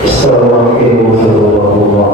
Assalamualaikum warahmatullahi wabarakatuh.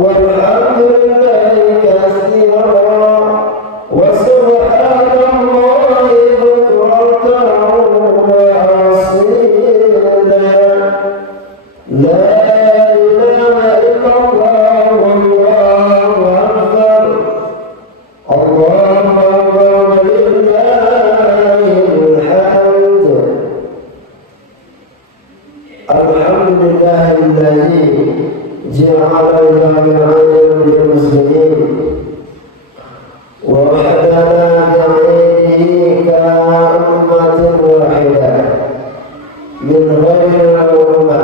والحمد لله كثيرا بعيد المسلمين ووحدنا بعيده كأمة واحدة من غير الأمة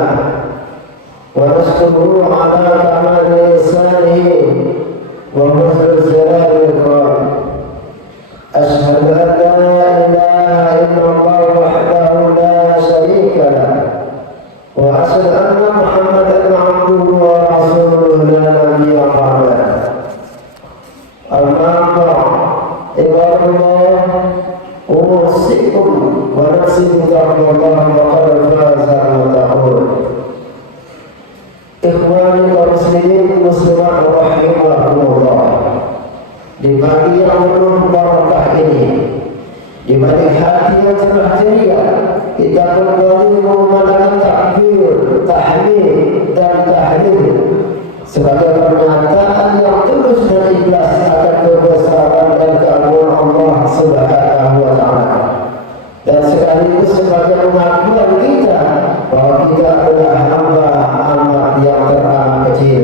ونشكره على كمال إحسانه وحسن الجلال والإكرام. أشهد أن لا إله إلا الله وحده لا شريك له وأشهد أن محمدا عبده ورسوله لا نبي بعده. أما بعد عباد الله أوصيكم ونفسي بتقوى الله وقد فاز المتقون. Ikhwani kaum muslimin muslimat rahimakumullah. Di pagi yang penuh barakah ini, di balik hati yang cerah ceria, kita kembali memandangkan takbir, tahmid dan tahlil sebagai pernyataan yang tulus dan ikhlas akan kebesaran dan keagungan Allah Subhanahu wa taala. Dan sekaligus sebagai pengakuan kita bahwa kita adalah hamba-hamba yang teramat kecil,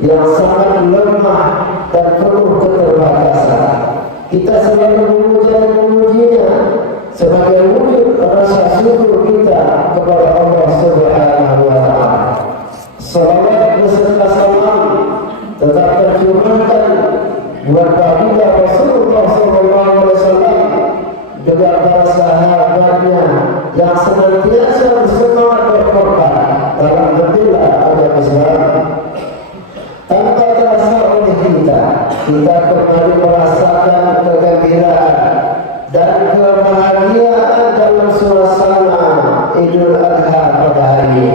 yang sangat lemah dan penuh keterbatasan. Kita selalu memuja dan memujinya sebagai wujud rasa syukur kita kepada Allah Subhanahu wa taala. Salawat beserta salam tetap tercurahkan buat baginda Rasulullah sallallahu alaihi wasallam dengan para sahabatnya yang senantiasa bersemangat berkorban dalam membela agama Islam. Tanpa terasa oleh kita kembali merasakan kegembiraan dan kebahagiaan dalam suasana Idul Adha pada hari ini.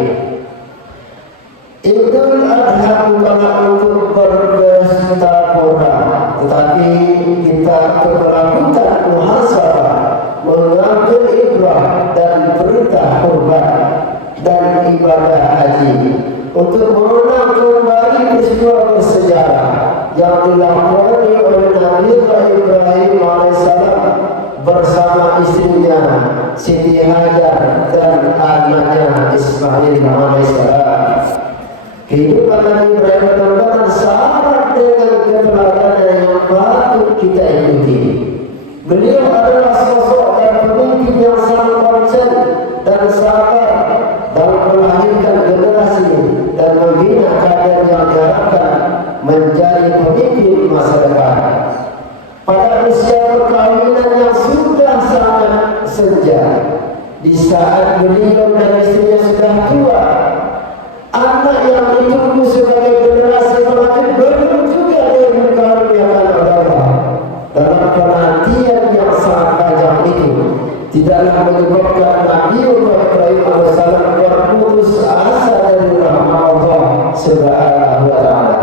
Idul Adha bukanlah untuk berpesta pora, tetapi kita berlakukan muhasabah, mengambil ibrah dan perintah kurban dan ibadah haji untuk mengenang kembali peristiwa bersejarah yang dilakoni oleh Nabi Ibrahim alaihissalam bersama istrinya Siti Hajar dan anaknya Ismail alaihissalam. Kehidupan Nabi Ibrahim benar-benar syarat dengan keteladanan yang patut kita ikuti. Beliau adalah sosok dan pemimpin yang sangat konsen dan sabar dalam melahirkan generasi dan membina kader yang diharapkan menjadi pemimpin masa depan. Pada usia perkawinan yang sudah sangat senja, di saat beliau dan istrinya sudah tua, anak yang ditunggu sebagai generasi pelantik belum juga dikaruniakan oleh Allah. Dalam penantian yang sangat panjang itu, tidaklah menyebabkan Nabi Ibrahim alaihissalam berputus asa dari rahmat Allah Subhanahu wa taala.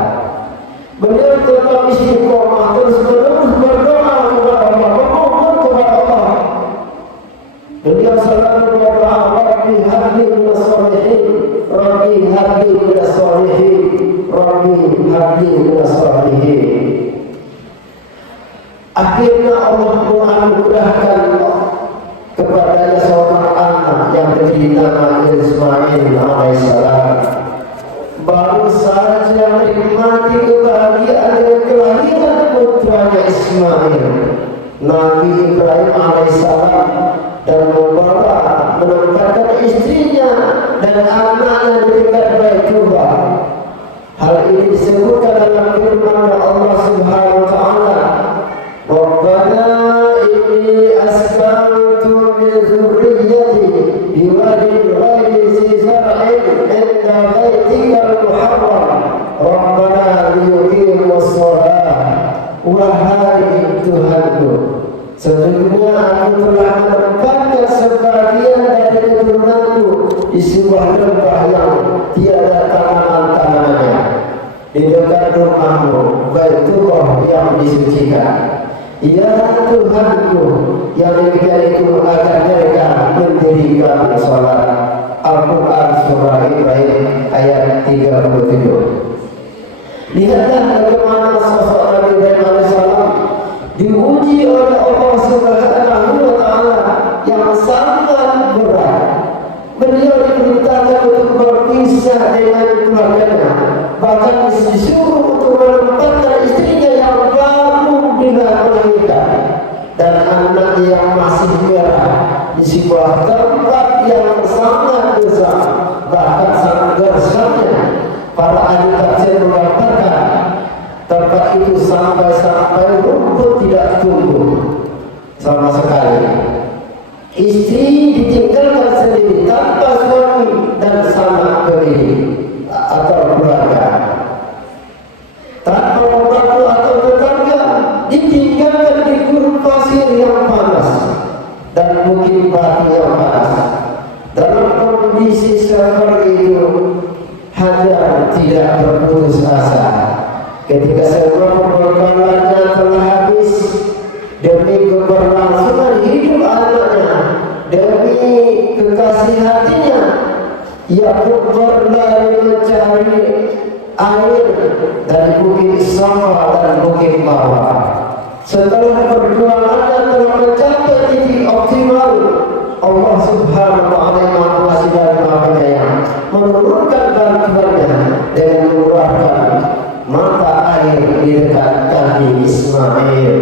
Beliau tetap istiqomah terus berdoa kepada Allah, memohon kepada Allah. Beliau selalu berdoa, Rabbi habli minas shalihin, Rabbi habli minas shalihin, Rabbi habli minas shalihin. Akhirnya Allah menganugerahkan kepadanya seorang anak yang diberi nama Ismail alaihissalam. Baru saja menikmati kebahagiaan dengan kelahiran putranya Ismail, Nabi Ibrahim alaihissalam dan membawa menempatkan istrinya dan anaknya di dekat Baitullah. Hal ini disebutkan dalam firman Allah Subhanahu wa taala, Rabbana inni askantu min dzurriyyati biwadin ghairi dzi zar'in 'inda baitikal muharram Rabbana liyuqimus shalah. Wahai Tuhanku, sesungguhnya aku telah menempatkan sebagian dari keturunanku di sebuah lembah yang tiada tanaman-tanamannya di dekat rumahmu, Baitullah yang disucikan. Ya Tuhanku, yang demikian itu agar mereka mendirikan salat. Al-Quran surah Ibrahim ayat 37. Lihatlah bagaimana sosok Nabi Ibrahim alaihissalam diuji oleh Allah Subhanahu wa taala yang sangat berat. Beliau diperintahkan untuk berpisah dengan keluarganya, bahkan disuruh untuk menempatkan istrinya yang baru melahirkan dan anak yang masih merah di sebuah tempat yang sangat besar, bahkan sangat gersanya. Para ahli tafsir mengatakan tempat itu sampai rumput tidak tumbuh sama sekali. Istri ditinggalkan sendiri tanpa suami dan sanak beri atau keluarga, tanpa pembantu atau tetangga, ditinggalkan di gurun pasir yang panas dan bukit batu yang panas. Dalam kondisi seperti itu, Hajar tidak berputus asa. Ketika semua pembekalannya telah habis, demi keberlangsungan hidup anaknya, demi kekasih hatinya, Yakub berlari mencari air dari bukit Safa dan bukit Marwah. Setelah perjuangannya telah mencapai titik optimal, Allah Subhanahu wa Ta'ala yang Maha Pengasih dan Maha Penyayang menurunkan bantuannya dengan mengeluarkan mata air di dekat kaki Ismail.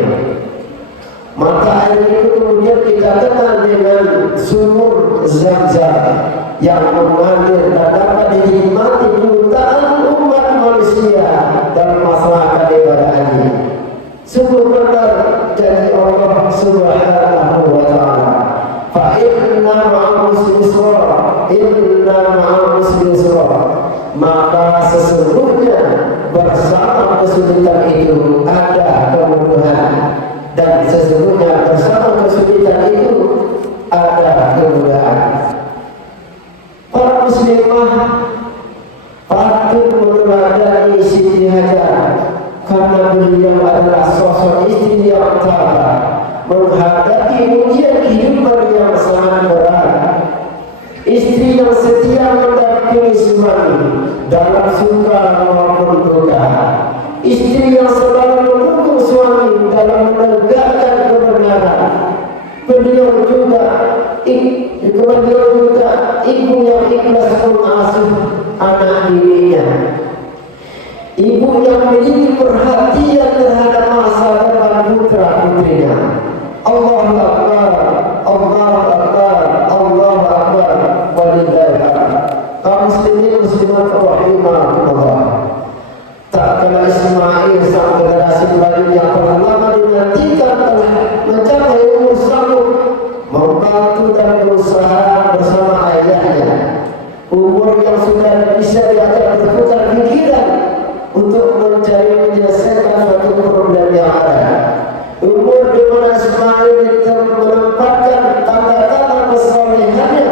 Mata air itu kemudian kita kenal dengan sumur Zam-Zam yang mengalir dan dapat dinikmati jutaan umat manusia dalam masyarakat ibadah haji. Sungguh benar janji Allah Subhanahu wa Ta'ala, fa inna ma'al usri yusra, inna ma'al usri yusra, maka sesungguhnya bersama kesulitan itu ada kemudahan, dan sesungguhnya bersama kesulitan itu ada kemudahan. Para muslimah patut meneladani Siti Hajar karena beliau adalah sosok istri yang tabah menghadapi ujian kehidupan yang sangat berat. Istri yang setia mendampingi suami dalam suka maupun duka. Istri yang selalu mendukung suami dalam menegakkan kebenaran. Beliau juga ibu yang ikhlas mengasuh anak dirinya. Ibu yang memiliki perhatian terhadap masa depan putra putrinya. Allahu Akbar, Allahu Akbar, Allahu Akbar, walillahil hamd. Kaum muslimin muslimat rahimahumullah. Tak kala Ismail sang generasi baru yang telah lama dinantikan telah mencapai umur sanggup membantu dan berusaha bersama ayahnya. Umur yang sudah bisa diajak berputar pikiran untuk mencari menyelesaikan suatu problem yang ada. Umur di mana Ismail menempatkan tanda-tanda kesalehannya,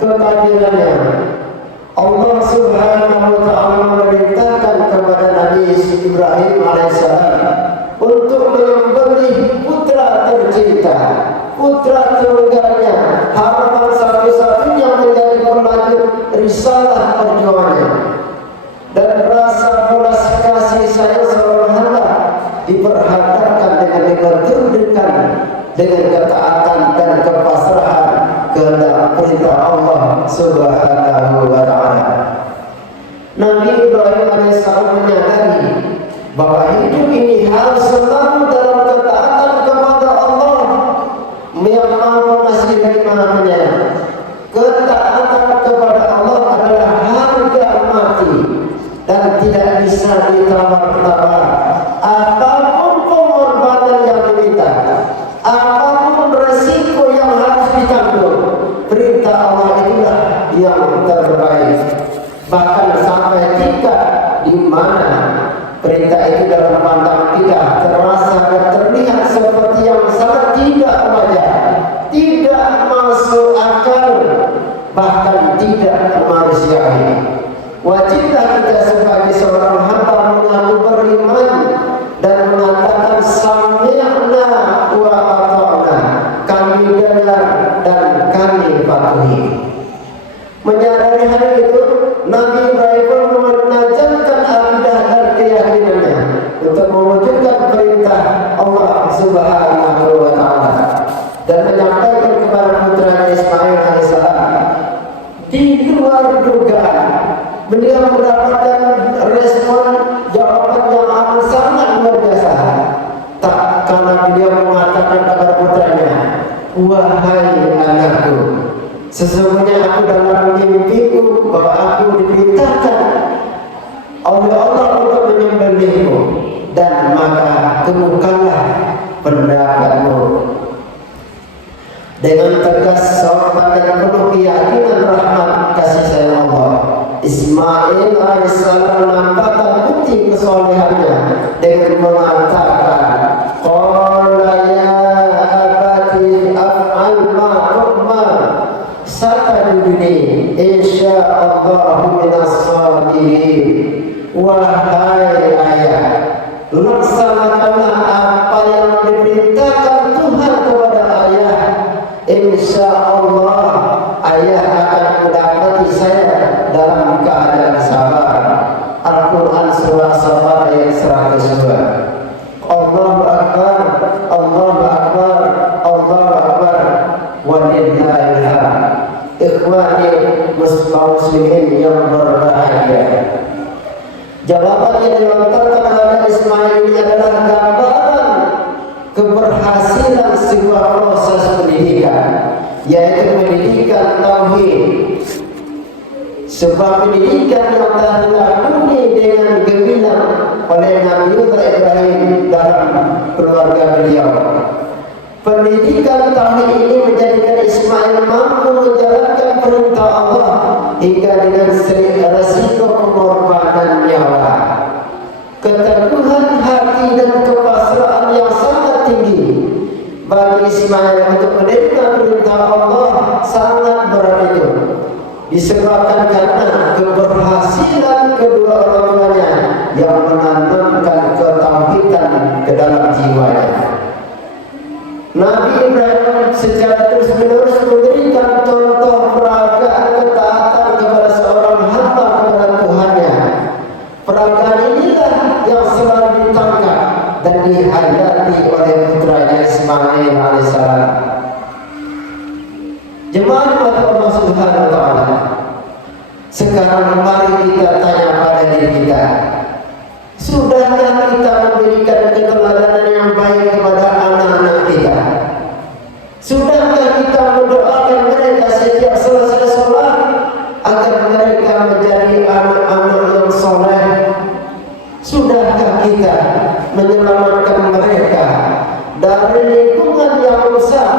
kehadirannya. Allah Subhanahu wa Ta'ala memerintahkan kepada Nabi Ibrahim alaihissalam untuk menyembelih putra tercinta, putra tunggalnya, harapan satu-satunya menjadi pelanjut risalah perjuangannya. Dan rasa belas kasih sayang seorang hamba diperhadapkan dengan dipertunjukkan dengan ketaatan dan kepasrahan kepada perintah Allah Subhanahu wa Ta'ala. Nabi Ibrahim alaihissalam menyadari bahwa hidup ini harus selalu dalam ketaatan kepada Allah yang Maha Pengasih dan Maha Penyayang. Ketaatan kepada Allah adalah harga mati dan tidak bisa ditawar-tawar. Apapun pengorbanan yang diminta, apapun resiko yang harus ditanggung, perintah Allah itulah yang terbaik. Bahkan sampai tingkat di mana perintah itu dalam pandangan kita terasa dan terlihat seperti yang sangat tidak wajar, tidak masuk akal, bahkan tidak manusiawi. Wajiblah kita sebagai seorang hamba mengaku beriman wahai anakku, sesungguhnya aku dalam mimpiku bahwa aku diperintahkan oleh Allah untuk menyembelihmu, dan maka temukanlah pendapatmu. Dengan tegas sahabat dan penuh keyakinan rahmat kasih sayang Allah, Ismail alaihissalam menampakkan bukti kesolehannya dengan mengatakan, qala ya abati af'al ma tu'mar satajiduni insyaallah minas shalihin. Wahai ayah, laksanakanlah apa yang diperintahkan Tuhan kepada ayah. Insyaallah ayah akan mendapati saya dalam keadaan sabar. Al-Quran surah Sabar ayat 102. Allahu Akbar, Allahu Akbar, Allahu Akbar, walillahil hamd. Ikhwani muslimin yang berbahagia, jawaban yang dilontarkan oleh Ismail ini adalah gambaran keberhasilan sebuah proses pendidikan, yaitu pendidikan tauhid. Sebuah pendidikan yang telah dilalui dengan gemilang oleh Nabi Ibrahim dalam keluarga beliau. Pendidikan tauhid ini menjadikan Ismail mampu menjalankan perintah Allah hingga dengan resiko pengorbanan nyawa, keteguhan hati dan kepasrahan yang sangat tinggi. Bagi Ismail untuk menerima perintah Allah sangat berat itu, disebabkan karena keberhasilan kedua orang tuanya yang menanamkan ketauhidan ke dalam jiwanya. Nabi Ibrahim secara terus-menerus memberikan contoh peragaan ketaatan kepada seorang hamba kepada Tuhannya. Peragaan inilah yang selalu ditangkap dan dihayati oleh putranya Ismail alaihissalam. Jemaat Allah Subhanahu wa taala, sekarang mari kita tanya pada diri kita, sudahkah kita memberikan keteladanan yang baik kepada anak-anak kita? Sudahkah kita mendoakan mereka setiap selesai sholat agar mereka menjadi anak-anak yang soleh? Sudahkah kita menyelamatkan mereka dari lingkungan yang rusak,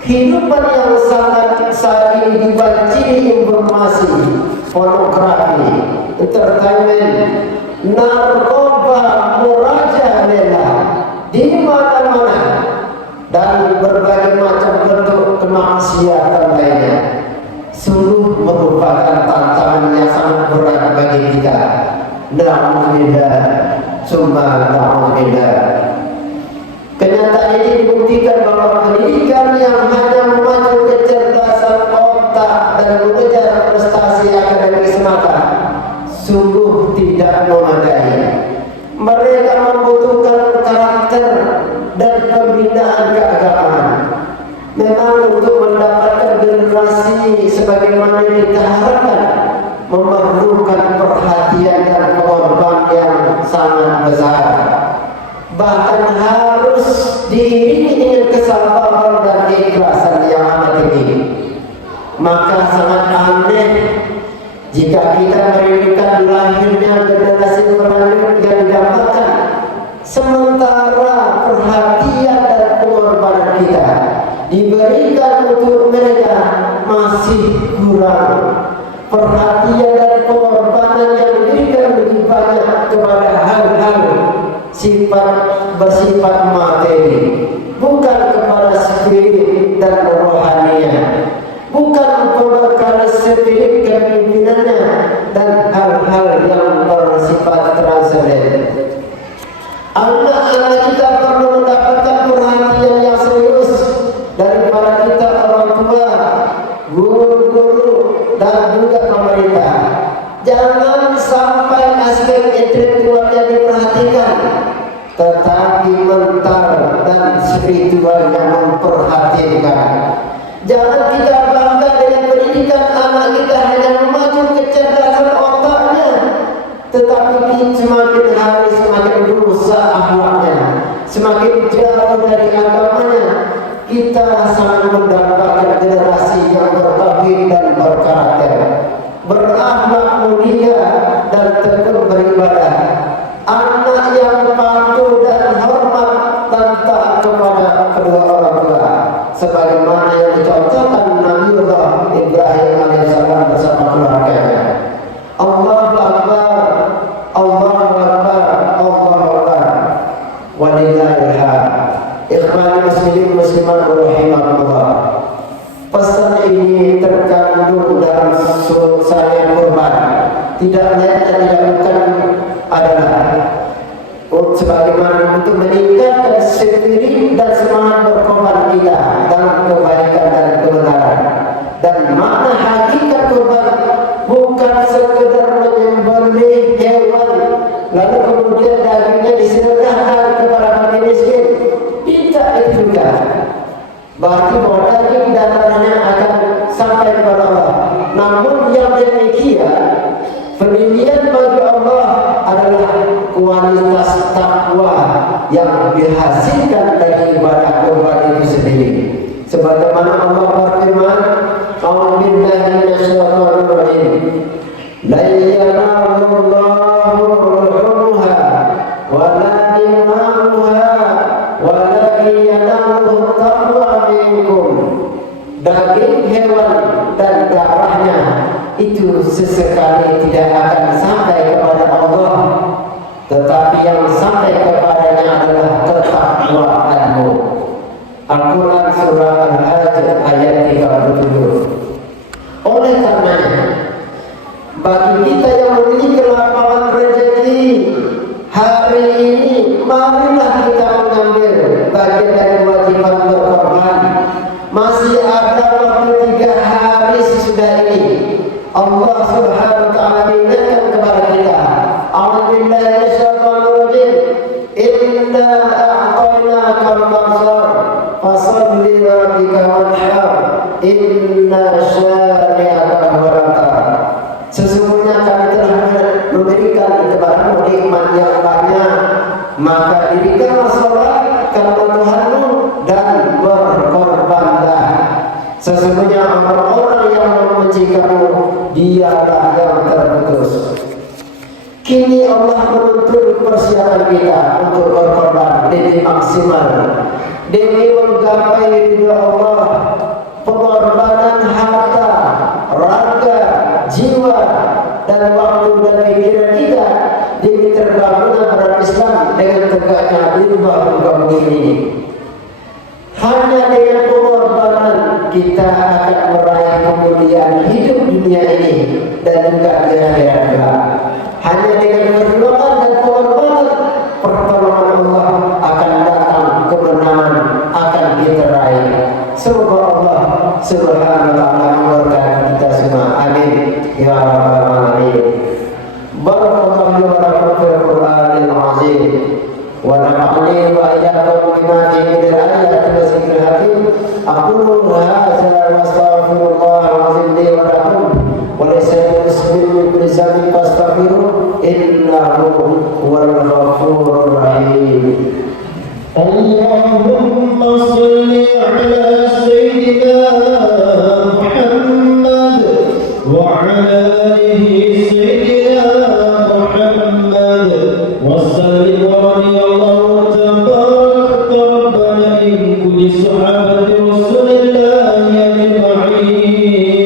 kehidupan yang sangat saat ini dibanjiri informasi, pornografi, entertainment, narkoba, merajalela di mana-mana, dan berbagai macam bentuk kemaksiatan lainnya? Sungguh merupakan tantangan yang sangat berat bagi kita. Na'udzubillah, summa na'udzubillah. Kenyataan ini dibuktikan bahwa pendidikan yang hanya memacu kecerdasan otak dan mengejar prestasi akademik semata sungguh tidak memadai. Mereka membutuhkan karakter dan pembinaan keagamaan. Memang untuk mendapatkan generasi sebagaimana yang kita harapkan memerlukan perhatian dan pengorbanan yang sangat besar. Bahkan harus diiringi dengan kesabaran dan keikhlasan yang amat tinggi. Maka sangat aneh jika kita merindukan lahirnya generasi pelanjut yang didapatkan, sementara perhatian dan pengorbanan kita diberikan untuk mereka masih kurang. Perhatian dan pengorbanan yang diberikan lebih banyak kepada hal-hal bersifat materi, bukan kepada spirit dan rohaninya, bukan kepada spirit kepemimpinannya dan hal-hal yang bersifat transenden. Anak-anak kita perlu mendapatkan perhatian yang serius dari para kita orang tua, guru-guru, dan juga pemerintah. Jangan sampai aspek intelektualnya diperhatikan, tetapi mental dan spiritualnya memperhatikan. Jangan kita bangga dengan pendidikan anak kita hanya memacu kecerdasan otaknya, tetapi semakin hari semakin rusak akhlaknya, semakin jauh dari agamanya. Kita sangat tidak lain dan tidak bukan adalah sebagaimana untuk meningkatkan spirit dan semangat berkorban kita dalam kebaikan dan kebenaran. Dan makna hakikat korban bukan sekedar menyembelih hewan lalu kemudian dagingnya disedekahkan kepada fakir miskin. Tidak itu juga. Berarti bahwa daging dan darahnya akan sampai kepada Allah. Namun yang demikian, penilaian bagi Allah adalah kualitas takwa yang dihasilkan dari ibadah korban itu sendiri. Sebagaimana Allah berfirman, "A'udzu billahi minasyaitonir rajim. La yanalullahu luhumha wala dima'uha walakin yanaluhu taqwa minkum." Daging hewan dan darahnya itu sesekali tidak akan sampai kepada Allah, tetapi yang sampai kepadanya adalah ketakwaanmu. Al-Quran surah Al-Hajj ayat 37. Oleh karenanya, bagi kita yang memiliki lapangan rezeki hari ini, marilah kita mengambil bagian dari kewajiban berkorban. Masih ada waktu 3 hari sesudah ini. Allah Subhanahu wa taala ingatkan kepada kita, "A'udzu billahi minasyaitonir rajim. Inna a'tainaka al-kautsar, fasholli li rabbika wanhar. Inna syani'aka huwal abtar." Sesungguhnya kami telah memberikan kepadamu nikmat yang banyak, maka dirikanlah salat karena Tuhanmu dan berkorbanlah. Sesungguhnya orang-orang yang membenci kamu, dialah yang terputus. Kini Allah menuntut persiapan kita untuk berkorban lebih maksimal demi menggapai ridha Allah. Pengorbanan harta, raga, jiwa, dan waktu dan pikiran kita demi terbangunnya berat Islam dengan tegaknya ridha muka bumi ini. Hanya dengan pengorbanan kita akan meraih kemuliaan hidup dunia ini dan juga di akhirat kelak. Hanya dengan perjuangan dan pengorbanan, pertolongan Allah akan datang, kemenangan akan kita raih. Semoga Allah Subhanahu wa taala memberkati kita semua. Amin ya rabbal alamin. Barakallahu wa lakum fil Qur'anil azim. ونفعني وإياكم بما فيه من الآيات والذكر الحكيم. أقول هذا وأستغفر الله العظيم لي ولكم ولسائر المسلمين من كل ذنب فاستغفروه إنه هو الغفور الرحيم. اللهم صل على سيدنا محمد وعلى آله سيدنا محمد وسلم ورضي الله تبارك ربنا من كل صحابة رسول الله أجمعين.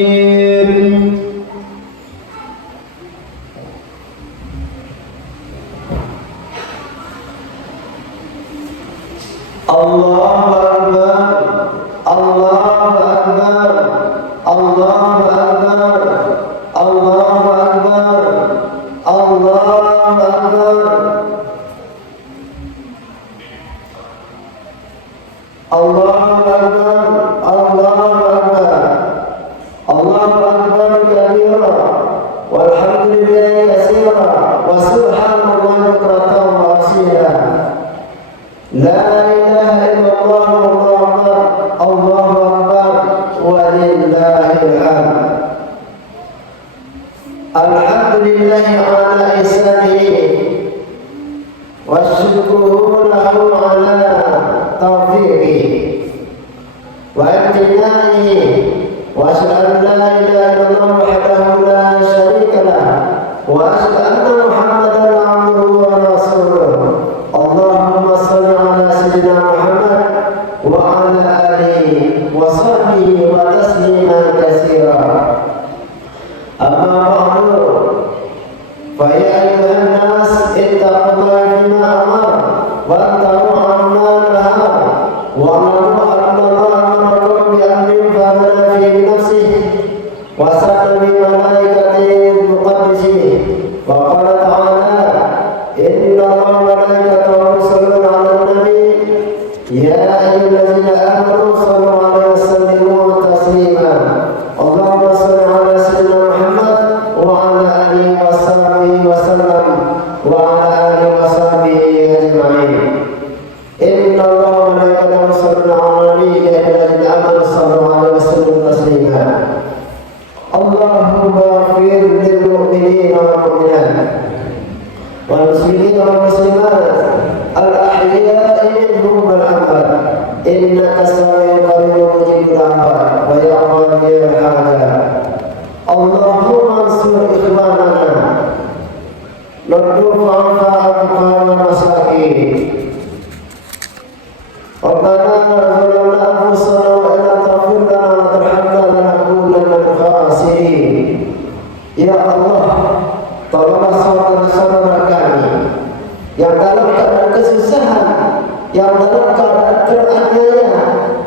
الله أكبر الله أكبر الله أكبر الله أكبر الله أكبر الله أكبر الله أكبر الله أكبر كبيرا والحمد لله كثيرا وسبحان الله بكرة وأصيلا. لا إله إلا الله والله أكبر الله أكبر ولله الحمد. الحمد لله على إحسانه والشكر له على توفيقه وامتنانه وأشهد أن لا إله إلا الله وحده لا شريك له وأشهد أن محمدا عبده ورسوله. اللهم صل على سيدنا محمد وعلى آله وصحبه وتسليما كثيرا. أما بعد فيا أيها الناس اتقوا الله فيما أمر وانتهوا عما نهى واعلموا أن الله أمركم بأمر فبدأ في نفسه وسن بملائكته المقدسين Allah wa malaikatahu yusalluna 'alan nabi ya ayyuhallazina amanu sallu 'alaihi wa sallimu taslima. Allahumma shalli 'ala sayyidina Muhammad wa 'ala alihi wa sahbihi wa sallam wa 'ala alihi wa sahbihi ajma'in. Inna Allah wa malaikatahu yusalluna 'alan nabi ya ayyuhallazina amanu sallu 'alaihi wa sallimu taslima. Allahumma ighfir lil mu'minina wal mu'minat wal muslimina wal muslimat al ahya'i minhum wal amwat innaka sami'un qaribun mujibud da'wat wa ya qadiyal hajat. Allahumma ansur ikhwanana naduf anfa'al masakin. Rabbana zalamna anfusana wa illam taghfir lana wa tarhamna lanakunanna minal khasirin. Ya Allah, tolonglah saudara-saudara kami yang dalam keadaan kesusahan, yang dalam keadaan teraniaya,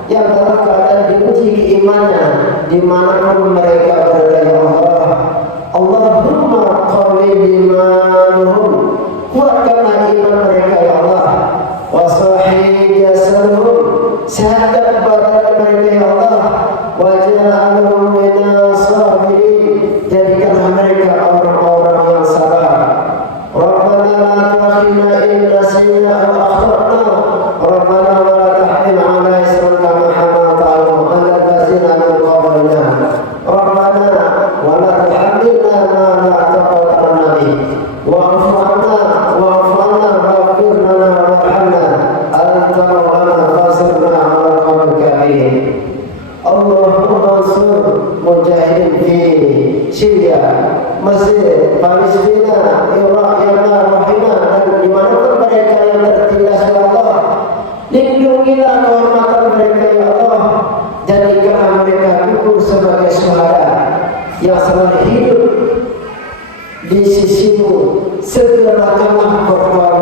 yang dalam keadaan diuji keimanannya, dimanapun mereka berada. Ya Allah, Allahumma qawi imanuhum, kuatkanlah iman mereka ya Allah. Wasahih jasadhum, sehatkan badan mereka ya Allah. Waj'alhum minas sabirin, jadikanlah mereka orang-orang yang sabar. Rabbana la tu'akhidhna in nasina aw akhtana. Rabbana wa la tahmil 'alaina isran kama hamaltahu 'ala alladziina min qablina. Rabbana wa la tuhammilna ma la taqata lana bihi. Wa'fu 'anna wa'fu 'anna waghfir lana warhamna anta maulana fansirna 'alal qawmil kafirin. Allahumma ansur mujahidin fi Syria, Mesir, Palestina, Irak, Yaman, Wahina, dan dimanapun mereka yang tertindas ya Allah. Lindungilah kehormatan mereka ya Allah. Jadikanlah mereka gugur sebagai syuhada yang selalu hidup di sisimu. Segerakanlah pertolongan